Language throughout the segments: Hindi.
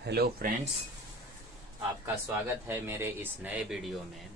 हेलो फ्रेंड्स, आपका स्वागत है मेरे इस नए वीडियो में।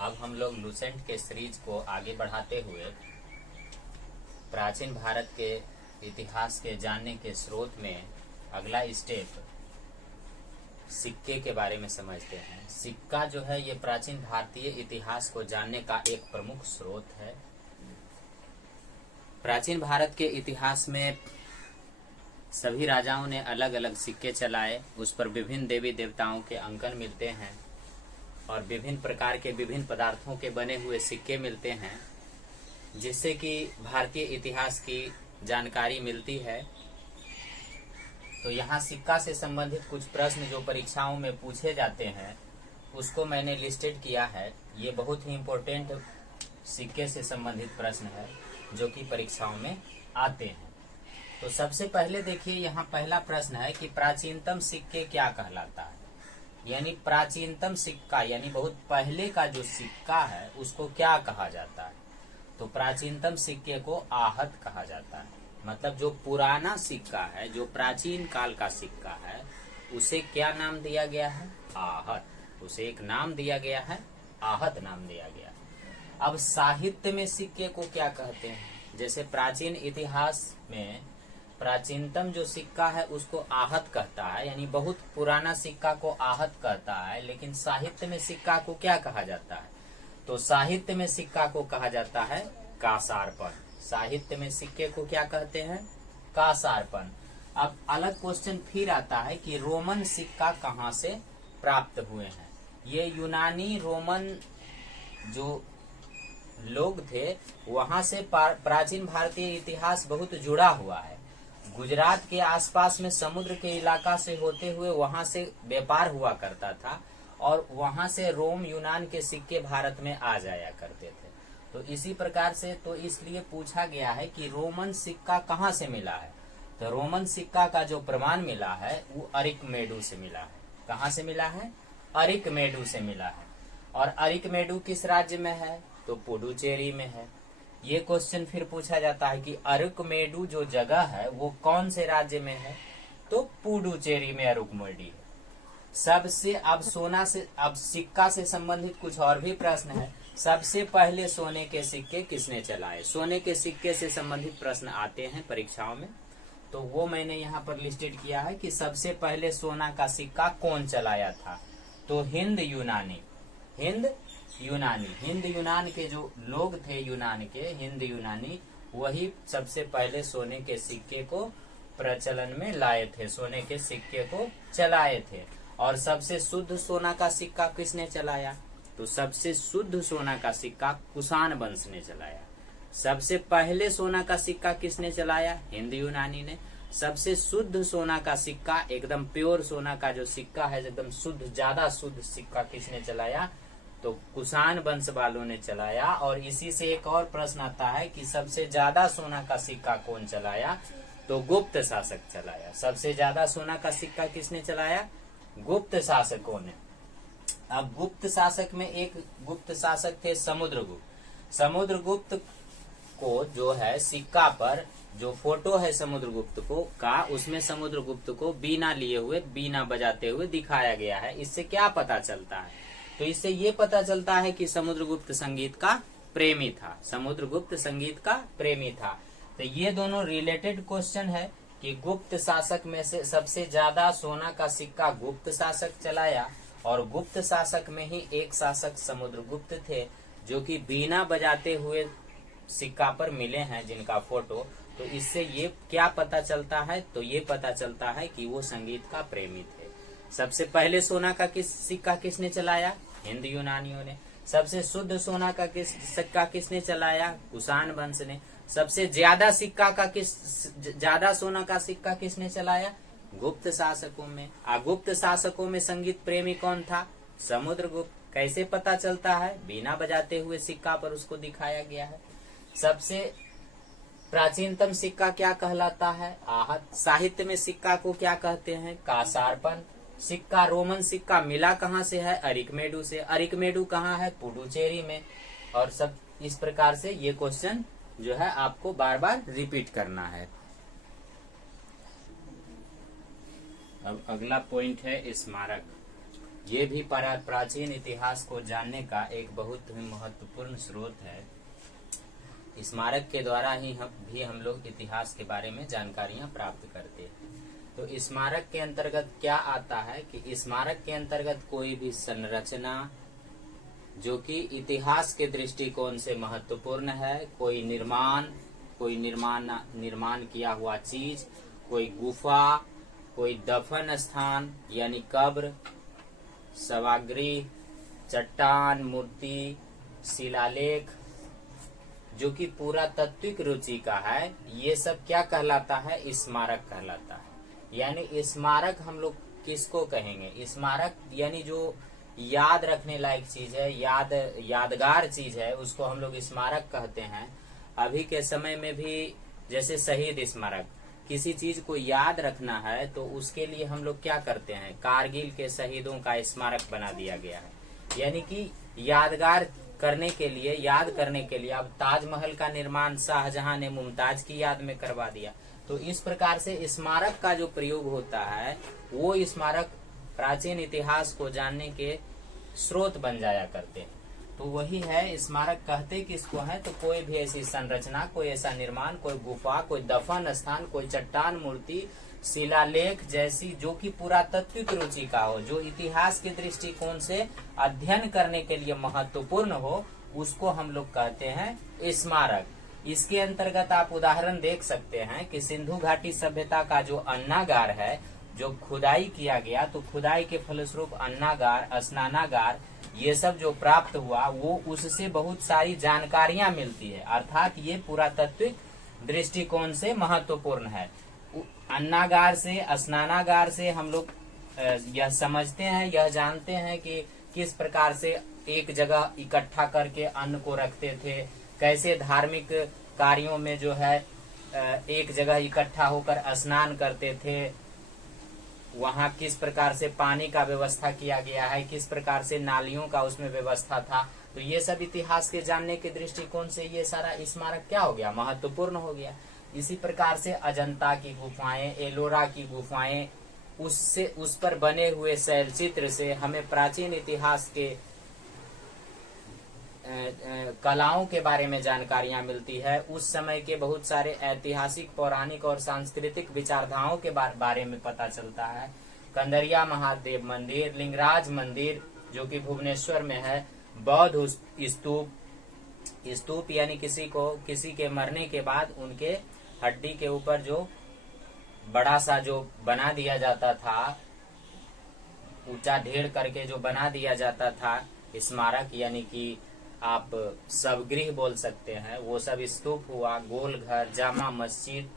अब हम लोग लुसेंट के सीरीज को आगे बढ़ाते हुए प्राचीन भारत के इतिहास के जानने के स्रोत में अगला स्टेप सिक्के के बारे में समझते हैं। सिक्का जो है ये प्राचीन भारतीय इतिहास को जानने का एक प्रमुख स्रोत है। प्राचीन भारत के इतिहास में सभी राजाओं ने अलग अलग सिक्के चलाए, उस पर विभिन्न देवी देवताओं के अंकन मिलते हैं और विभिन्न प्रकार के विभिन्न पदार्थों के बने हुए सिक्के मिलते हैं, जिससे कि भारतीय इतिहास की जानकारी मिलती है। तो यहाँ सिक्का से संबंधित कुछ प्रश्न जो परीक्षाओं में पूछे जाते हैं उसको मैंने लिस्टेड किया है। ये बहुत ही इम्पोर्टेंट सिक्के से संबंधित प्रश्न है जो कि परीक्षाओं में आते हैं। तो सबसे पहले देखिए, यहाँ पहला प्रश्न है कि प्राचीनतम सिक्के क्या कहलाता है। यानी प्राचीनतम सिक्का यानी बहुत पहले का जो सिक्का है उसको क्या कहा जाता है। तो प्राचीनतम सिक्के को आहत कहा जाता है। मतलब जो पुराना सिक्का है, जो प्राचीन काल का सिक्का है, उसे क्या नाम दिया गया है? आहत। उसे एक नाम दिया गया है, आहत नाम दिया गया। अब साहित्य में सिक्के को क्या कहते हैं? जैसे प्राचीन इतिहास में प्राचीनतम जो सिक्का है उसको आहत कहता है, यानी बहुत पुराना सिक्का को आहत कहता है। लेकिन साहित्य में सिक्का को क्या कहा जाता है? तो साहित्य में सिक्का को कहा जाता है कासारपन। साहित्य में सिक्के को क्या कहते हैं? कासारपन। अब अलग क्वेश्चन फिर आता है कि रोमन सिक्का कहाँ से प्राप्त हुए हैं। ये यूनानी रोमन जो लोग थे वहां से प्राचीन भारतीय इतिहास बहुत जुड़ा हुआ है। गुजरात के आसपास में समुद्र के इलाका से होते हुए वहां से व्यापार हुआ करता था और वहां से रोम यूनान के सिक्के भारत में आ जाया करते थे। तो इसी प्रकार से तो इसलिए पूछा गया है कि रोमन सिक्का कहाँ से मिला है। तो रोमन सिक्का का जो प्रमाण मिला है वो अरिकमेडु से मिला है। कहाँ से मिला है? अरिकमेडु से मिला है। और अरिकमेडु किस राज्य में है? तो पुडुचेरी में है। ये क्वेश्चन फिर पूछा जाता है कि अरिकमेडु जो जगह है वो कौन से राज्य में है? तो पुडुचेरी में अरिकमेडु है। सबसे अब सिक्का से संबंधित कुछ और भी प्रश्न है। सबसे पहले सोने के सिक्के किसने चलाए? सोने के सिक्के से संबंधित प्रश्न आते हैं परीक्षाओं में, तो वो मैंने यहाँ पर लिस्टेड किया है कि सबसे पहले सोना का सिक्का कौन चलाया था। तो हिंद यूनान के जो लोग थे, यूनान के हिंद यूनानी, वही सबसे पहले सोने के सिक्के को प्रचलन में लाए थे, सोने के सिक्के को चलाए थे। और सबसे शुद्ध सोना का सिक्का किसने चलाया? तो सबसे शुद्ध सोना का सिक्का कुषाण वंश ने चलाया। सबसे पहले सोना का सिक्का किसने चलाया? हिंद यूनानी ने। सबसे शुद्ध सोना का सिक्का, एकदम प्योर सोना का जो सिक्का है, एकदम शुद्ध, ज्यादा शुद्ध सिक्का किसने चलाया? तो कुषाण वंश वालों ने चलाया। और इसी से एक और प्रश्न आता है कि सबसे ज्यादा सोना का सिक्का कौन चलाया? तो गुप्त शासक चलाया। सबसे ज्यादा सोना का सिक्का किसने चलाया? गुप्त शासकों ने। अब गुप्त शासक में एक गुप्त शासक थे समुद्रगुप्त। समुद्रगुप्त को जो है सिक्का पर जो फोटो है समुद्रगुप्त को का, उसमें समुद्रगुप्त को बीना लिए हुए, बीना बजाते हुए दिखाया गया है। इससे क्या पता चलता है? तो इससे ये पता चलता है कि समुद्रगुप्त संगीत का प्रेमी था। समुद्रगुप्त संगीत का प्रेमी था। तो ये दोनों रिलेटेड क्वेश्चन है कि गुप्त शासक में से सबसे ज्यादा सोना का सिक्का गुप्त शासक चलाया, और गुप्त शासक में ही एक शासक समुद्रगुप्त थे जो कि बीना बजाते हुए सिक्का पर मिले हैं, जिनका फोटो। तो इससे ये क्या पता चलता है? तो ये पता चलता है कि वो संगीत का प्रेमी थे। सबसे पहले सोना का सिक्का किसने चलाया? हिंद यूनानियों ने। सबसे शुद्ध सोना का सिक्का किसने चलाया? कुषाण वंश ने। सबसे ज्यादा ज्यादा सोना का सिक्का किसने चलाया? गुप्त शासकों में। गुप्त शासकों में संगीत प्रेमी कौन था? समुद्रगुप्त। कैसे पता चलता है? बीना बजाते हुए सिक्का पर उसको दिखाया गया है। सबसे प्राचीनतम सिक्का क्या कहलाता है? आहत। साहित्य में सिक्का को क्या कहते हैं? कासारपन। सिक्का, रोमन सिक्का मिला कहाँ से है? अरिकमेडु से। अरिकमेडु कहाँ है? पुडुचेरी में। और सब इस प्रकार से ये क्वेश्चन जो है आपको बार बार रिपीट करना है। अब अगला पॉइंट है स्मारक। ये भी प्राचीन इतिहास को जानने का एक बहुत ही महत्वपूर्ण स्रोत है। स्मारक के द्वारा ही हम लोग इतिहास के बारे में जानकारियां प्राप्त करते हैं। तो स्मारक के अंतर्गत क्या आता है कि स्मारक के अंतर्गत कोई भी संरचना जो कि इतिहास के दृष्टिकोण से महत्वपूर्ण है, कोई निर्माण किया हुआ चीज, कोई गुफा, कोई दफन स्थान यानी कब्र, शवागृह, चट्टान, मूर्ति, शिलालेख जो कि पुरातात्विक रुचि का है, ये सब क्या कहलाता है? स्मारक कहलाता है। यानी स्मारक हम लोग किसको कहेंगे? स्मारक यानी जो याद रखने लायक चीज है, यादगार चीज है, उसको हम लोग स्मारक कहते हैं। अभी के समय में भी जैसे शहीद स्मारक, किसी चीज को याद रखना है तो उसके लिए हम लोग क्या करते हैं? कारगिल के शहीदों का स्मारक बना दिया गया है। यानी कि यादगार करने के लिए, याद करने के लिए। अब ताजमहल का निर्माण शाहजहां ने मुमताज की याद में करवा दिया। तो इस प्रकार से स्मारक का जो प्रयोग होता है, वो स्मारक प्राचीन इतिहास को जानने के स्रोत बन जाया करते हैं। तो वही है स्मारक कहते किसको है? तो कोई भी ऐसी संरचना, कोई ऐसा निर्माण, कोई गुफा, कोई दफन स्थान, कोई चट्टान, मूर्ति, शिलालेख जैसी जो कि पुरातात्विक रुचि का हो, जो इतिहास के दृष्टिकोण से अध्ययन करने के लिए महत्वपूर्ण हो, उसको हम लोग कहते हैं स्मारक। इसके अंतर्गत आप उदाहरण देख सकते हैं कि सिंधु घाटी सभ्यता का जो अन्नागार है, जो खुदाई किया गया, तो खुदाई के फलस्वरूप अन्नागार, स्नानागार ये सब जो प्राप्त हुआ, वो उससे बहुत सारी जानकारियां मिलती है। अर्थात ये पुरातात्विक दृष्टिकोण से महत्वपूर्ण है। अन्नागार से, स्नानागार से हम लोग यह समझते हैं, यह जानते हैं कि किस प्रकार से एक जगह इकट्ठा करके अन्न को रखते थे, कैसे धार्मिक कार्यों में जो है एक जगह इकट्ठा होकर स्नान करते थे, वहाँ किस प्रकार से पानी का व्यवस्था किया गया है, किस प्रकार से नालियों का उसमें व्यवस्था था। तो ये सब इतिहास के जानने के दृष्टिकोण से ये सारा स्मारक क्या हो गया? महत्वपूर्ण हो गया। इसी प्रकार से अजंता की गुफाएं, एलोरा की गुफाएं, उस पर बने हुए शैलचित्र से हमें प्राचीन इतिहास के कलाओं के बारे में जानकारियां मिलती है। उस समय के बहुत सारे ऐतिहासिक, पौराणिक और सांस्कृतिक विचारधाराओं के बारे में पता चलता है। कंदरिया महादेव मंदिर, लिंगराज मंदिर जो कि भुवनेश्वर में है, बौद्ध स्तूप यानी किसी के मरने के बाद उनके हड्डी के ऊपर जो बड़ा सा जो बना दिया जाता था, ऊंचा ढेर करके जो बना दिया जाता था स्मारक, यानी कि आप शवगृह बोल सकते हैं, वो सब स्तूप हुआ। गोलघर, जामा मस्जिद,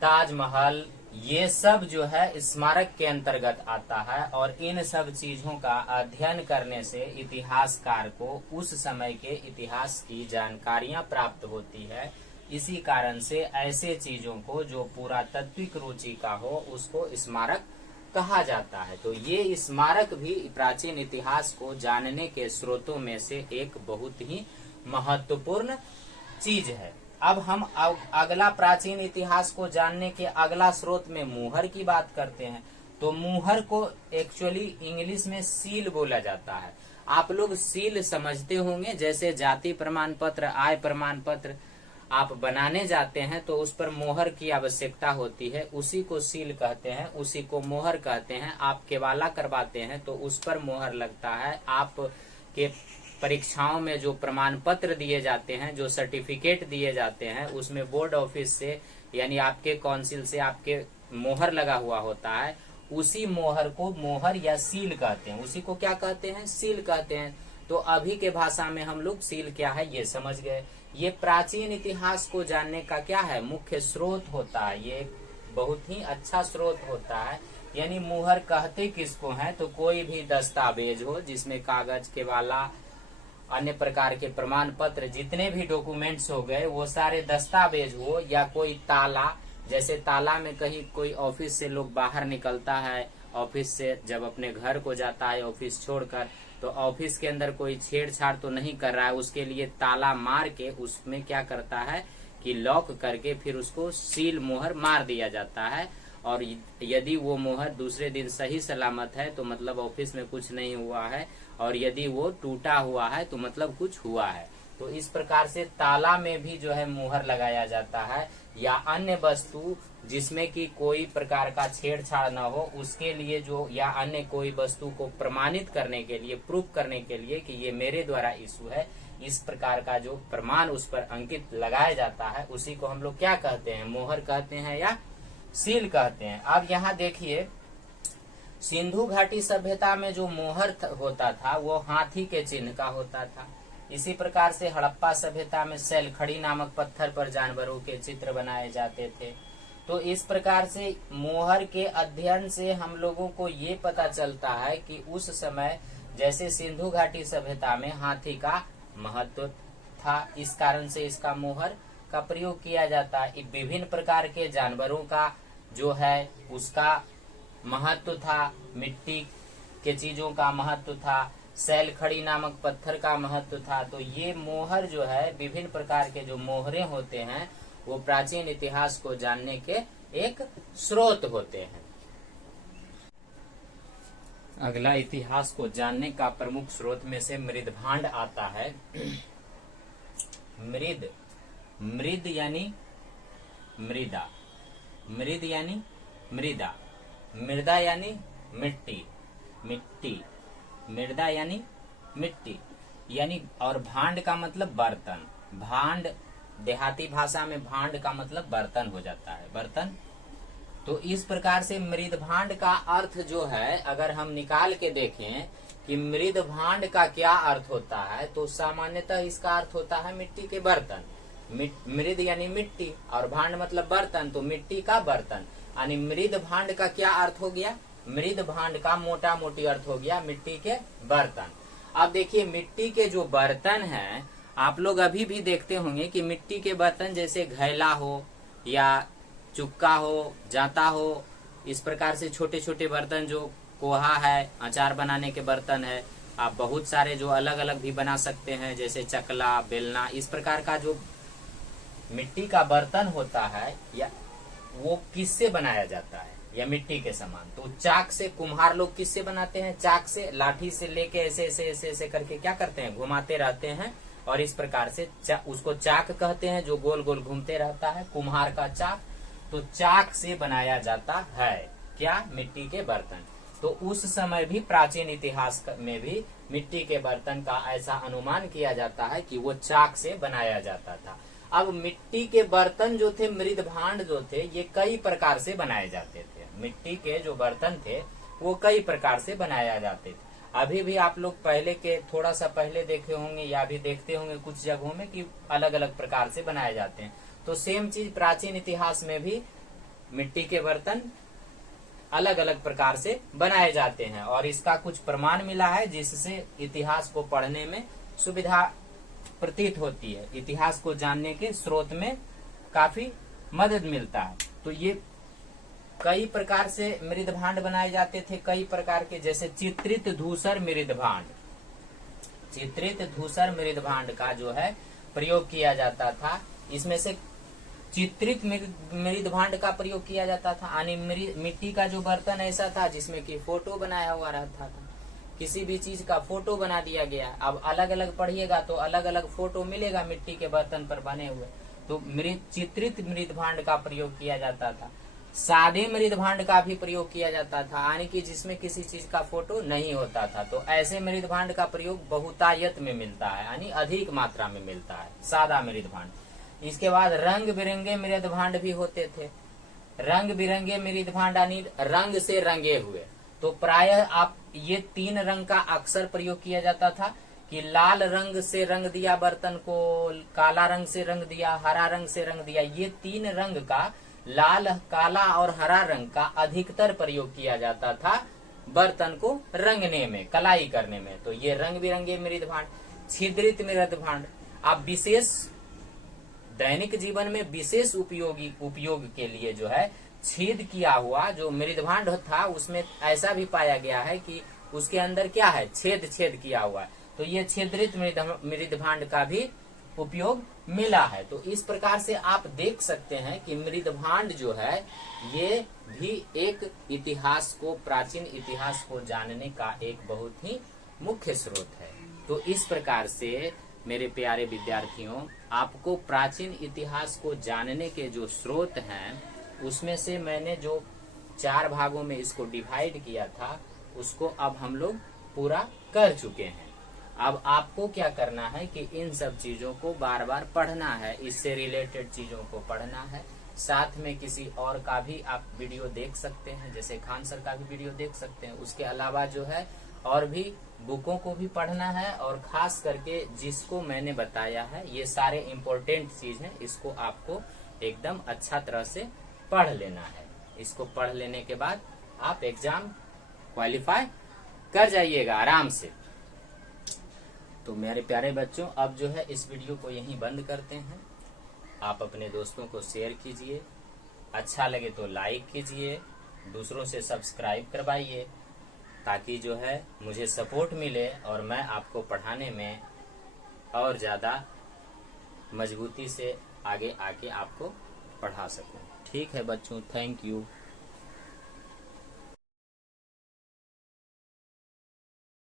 ताजमहल, ये सब जो है स्मारक के अंतर्गत आता है। और इन सब चीजों का अध्ययन करने से इतिहासकार को उस समय के इतिहास की जानकारियां प्राप्त होती है। इसी कारण से ऐसे चीजों को जो पुरातात्विक रुचि का हो, उसको स्मारक कहा जाता है। तो ये स्मारक भी प्राचीन इतिहास को जानने के स्रोतों में से एक बहुत ही महत्वपूर्ण चीज है। अब हम अगला प्राचीन इतिहास को जानने के अगला स्रोत में मुहर की बात करते हैं। तो मुहर को एक्चुअली इंग्लिश में सील बोला जाता है। आप लोग सील समझते होंगे, जैसे जाति प्रमाण पत्र, आय प्रमाण पत्र आप बनाने जाते हैं तो उस पर मोहर की आवश्यकता होती है, उसी को सील कहते हैं, उसी को मोहर कहते हैं। आप केवाला करवाते हैं तो उस पर मोहर लगता है। आप के परीक्षाओं में जो प्रमाण पत्र दिए जाते हैं, जो सर्टिफिकेट दिए जाते हैं, उसमें बोर्ड ऑफिस से यानी आपके काउंसिल से आपके मोहर लगा हुआ होता है। उसी मोहर को मोहर या सील कहते हैं। उसी को क्या कहते हैं? सील कहते हैं। तो अभी के भाषा में हम लोग सील क्या है ये समझ गए। ये प्राचीन इतिहास को जानने का क्या है? मुख्य स्रोत होता है। ये बहुत ही अच्छा स्रोत होता है। यानी मुहर कहते किसको है? तो कोई भी दस्तावेज हो जिसमें कागज के वाला अन्य प्रकार के प्रमाण पत्र, जितने भी डॉक्यूमेंट्स हो गए, वो सारे दस्तावेज हो, या कोई ताला, जैसे ताला में कहीं कोई ऑफिस से लोग बाहर निकलता है, ऑफिस से जब अपने घर को जाता है ऑफिस छोड़कर, तो ऑफिस के अंदर कोई छेड़छाड़ तो नहीं कर रहा है, उसके लिए ताला मार के उसमें क्या करता है कि लॉक करके फिर उसको सील मोहर मार दिया जाता है। और यदि वो मोहर दूसरे दिन सही सलामत है तो मतलब ऑफिस में कुछ नहीं हुआ है, और यदि वो टूटा हुआ है तो मतलब कुछ हुआ है। तो इस प्रकार से ताला में भी जो है मोहर लगाया जाता है, या अन्य वस्तु जिसमें कि कोई प्रकार का छेड़छाड़ न हो उसके लिए जो, या अन्य कोई वस्तु को प्रमाणित करने के लिए, प्रूफ करने के लिए कि ये मेरे द्वारा इशू है, इस प्रकार का जो प्रमाण उस पर अंकित लगाया जाता है उसी को हम लोग क्या कहते हैं, मोहर कहते हैं या सील कहते हैं। अब यहाँ देखिए, सिंधु घाटी सभ्यता में जो मोहर होता था वो हाथी के चिन्ह का होता था। इसी प्रकार से हड़प्पा सभ्यता में सैलखड़ी नामक पत्थर पर जानवरों के चित्र बनाए जाते थे। तो इस प्रकार से मोहर के अध्ययन से हम लोगों को ये पता चलता है कि उस समय जैसे सिंधु घाटी सभ्यता में हाथी का महत्व था, इस कारण से इसका मोहर का प्रयोग किया जाता है। विभिन्न प्रकार के जानवरों का जो है उसका महत्व था, मिट्टी के चीजों का महत्व था, सैलखड़ी नामक पत्थर का महत्व था। तो ये मोहर जो है, विभिन्न प्रकार के जो मोहरे होते हैं वो प्राचीन इतिहास को जानने के एक स्रोत होते हैं। अगला इतिहास को जानने का प्रमुख स्रोत में से मृदभांड आता है। मृद यानी मृदा, मृद यानी मृदा, मृदा यानी मिट्टी, मृदा यानी मिट्टी यानी, और भांड का मतलब बर्तन। भांड देहाती भाषा में भांड का मतलब बर्तन हो जाता है, बर्तन। तो इस प्रकार से मृद भांड का अर्थ जो है अगर हम निकाल के देखें कि मृद भांड का क्या अर्थ होता है, तो सामान्यतः इसका अर्थ होता है मिट्टी के बर्तन। मृद यानी मिट्टी और भांड मतलब बर्तन, तो मिट्टी का बर्तन यानी मृद भांड का क्या अर्थ हो गया, मृद भांड का मोटा मोटी अर्थ हो गया मिट्टी के बर्तन। अब देखिए, मिट्टी के जो बर्तन हैं, आप लोग अभी भी देखते होंगे कि मिट्टी के बर्तन जैसे घैला हो या चुक्का हो, जाता हो, इस प्रकार से छोटे छोटे बर्तन, जो कोहा है, अचार बनाने के बर्तन है, आप बहुत सारे जो अलग अलग भी बना सकते हैं जैसे चकला, बेलना, इस प्रकार का जो मिट्टी का बर्तन होता है या वो किससे बनाया जाता है, या मिट्टी के समान। तो चाक से कुम्हार लोग किससे बनाते हैं, चाक से, लाठी से लेके ऐसे ऐसे ऐसे ऐसे करके क्या करते हैं, घुमाते रहते हैं, और इस प्रकार से उसको चाक कहते हैं, जो गोल गोल घूमते रहता है, कुम्हार का चाक। तो चाक से बनाया जाता है क्या, मिट्टी के बर्तन। तो उस समय भी प्राचीन इतिहास में भी मिट्टी के बर्तन का ऐसा अनुमान किया जाता है कि वो चाक से बनाया जाता था। अब मिट्टी के बर्तन जो थे, मृद भांड जो थे, ये कई प्रकार से बनाए जाते थे। मिट्टी के जो बर्तन थे वो कई प्रकार से बनाया जाते थे। अभी भी आप लोग पहले के थोड़ा सा पहले देखे होंगे या भी देखते होंगे कुछ जगहों में कि अलग अलग प्रकार से बनाए जाते हैं। तो सेम चीज प्राचीन इतिहास में भी मिट्टी के बर्तन अलग अलग प्रकार से बनाए जाते हैं, और इसका कुछ प्रमाण मिला है जिससे इतिहास को पढ़ने में सुविधा प्रतीत होती है, इतिहास को जानने के स्रोत में काफी मदद मिलता है। तो ये कई प्रकार से मृद भांड बनाए जाते थे, कई प्रकार के, जैसे चित्रित धूसर मृद भांड, चित्रित धूसर मृद भांड का जो है प्रयोग किया जाता था। इसमें से चित्रित मृद भांड का प्रयोग किया जाता था, यानी मिट्टी का जो बर्तन ऐसा था जिसमें कि फोटो बनाया हुआ रहता था, किसी भी चीज का फोटो बना दिया गया। अब अलग अलग पढ़िएगा तो अलग अलग फोटो मिलेगा मिट्टी के बर्तन पर बने हुए। तो चित्रित मृद भांड का प्रयोग किया जाता था। सादे मृद भांड का भी प्रयोग किया जाता था, यानी कि जिसमें किसी चीज का फोटो नहीं होता था। तो ऐसे मृद भांड का प्रयोग बहुतायत में मिलता है, यानी अधिक मात्रा में मिलता है, सादा मृद भांड। इसके बाद रंग बिरंगे मृद भांड भी होते थे। रंग बिरंगे मृद भांड यानी रंग से रंगे हुए। तो प्रायः आप ये 3 रंग का अक्सर प्रयोग किया जाता था कि लाल रंग से रंग दिया बर्तन को, काला रंग से रंग दिया, हरा रंग से रंग दिया। ये 3 रंग का, लाल, काला और हरा रंग का अधिकतर प्रयोग किया जाता था बर्तन को रंगने में, कलाई करने में। तो ये रंग बिरंगे मृद भांड। छिद्रित मृद भांड, आप विशेष दैनिक जीवन में विशेष उपयोग के लिए जो है छेद किया हुआ जो मृद भांड था, उसमें ऐसा भी पाया गया है कि उसके अंदर क्या है, छेद किया हुआ है। तो ये छिद्रित मृद भांड का भी उपयोग मिला है। तो इस प्रकार से आप देख सकते हैं कि मृदभांड जो है ये भी एक इतिहास को, प्राचीन इतिहास को जानने का एक बहुत ही मुख्य स्रोत है। तो इस प्रकार से मेरे प्यारे विद्यार्थियों, आपको प्राचीन इतिहास को जानने के जो स्रोत हैं उसमें से मैंने जो 4 भागों में इसको डिवाइड किया था उसको अब हम लोग पूरा कर चुके हैं। अब आपको क्या करना है कि इन सब चीजों को बार बार पढ़ना है, इससे रिलेटेड चीजों को पढ़ना है। साथ में किसी और का भी आप वीडियो देख सकते हैं, जैसे खान सर का भी वीडियो देख सकते हैं। उसके अलावा जो है और भी बुकों को भी पढ़ना है, और खास करके जिसको मैंने बताया है ये सारे इम्पोर्टेंट चीज हैं, इसको आपको एकदम अच्छा तरह से पढ़ लेना है। इसको पढ़ लेने के बाद आप एग्जाम क्वालिफाई कर जाइएगा आराम से। तो मेरे प्यारे बच्चों, अब जो है इस वीडियो को यहीं बंद करते हैं। आप अपने दोस्तों को शेयर कीजिए, अच्छा लगे तो लाइक कीजिए, दूसरों से सब्सक्राइब करवाइए, ताकि जो है मुझे सपोर्ट मिले और मैं आपको पढ़ाने में और ज़्यादा मजबूती से आगे आके आपको पढ़ा सकूं। ठीक है बच्चों, थैंक यू।